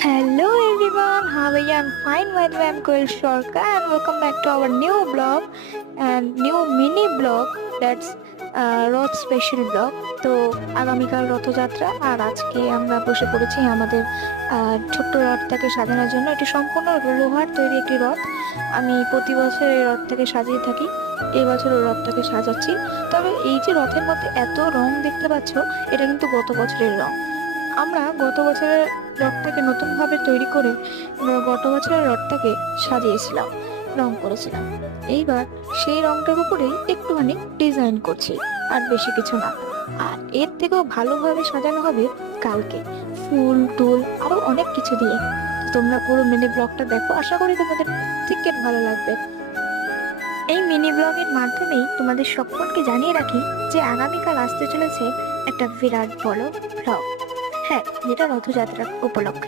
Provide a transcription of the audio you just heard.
Hello everyone, how are you? I'm fine by the way. I'm Koil Shorka and welcome back to our new blog and new mini blog that's রথ special blog. তো আগামীকাল রথযাত্রা আর আজকে আমরা বসে পড়েছি আমাদের ছোট্ট রথটাকে সাজানোর জন্য। এটি সম্পূর্ণ লোহার তৈরি একটি রথ। আমি প্রতি বছর এই রথটাকে সাজিয়ে থাকি, এই বছর ওই রথটাকে সাজাচ্ছি। তবে এই যে রথের মধ্যে এত রং দেখতে পাচ্ছ, এটা কিন্তু গত বছরের রং। আমরা গত বছরের রথটাকে নতুনভাবে তৈরি করে গত বছরের রথটাকে সাজিয়েছিলাম, রং করেছিলাম। এইবার সেই রংটার উপরেই একটুখানি ডিজাইন করছি, আর বেশি কিছু না। আর এর থেকেও ভালোভাবে সাজানো হবে কালকে, ফুল টুল আরো অনেক কিছু দিয়ে। তো তোমরা পুরো মিনি ব্লগটা দেখো, আশা করি তোমাদের প্রত্যেকের ভালো লাগবে। এই মিনি ব্লগের মাধ্যমেই তোমাদের সকলকে জানিয়ে রাখি যে আগামীকাল আসতে চলেছে একটা বিরাট বড় ব্লগ। হ্যাঁ, যেটা রথযাত্রার উপলক্ষে।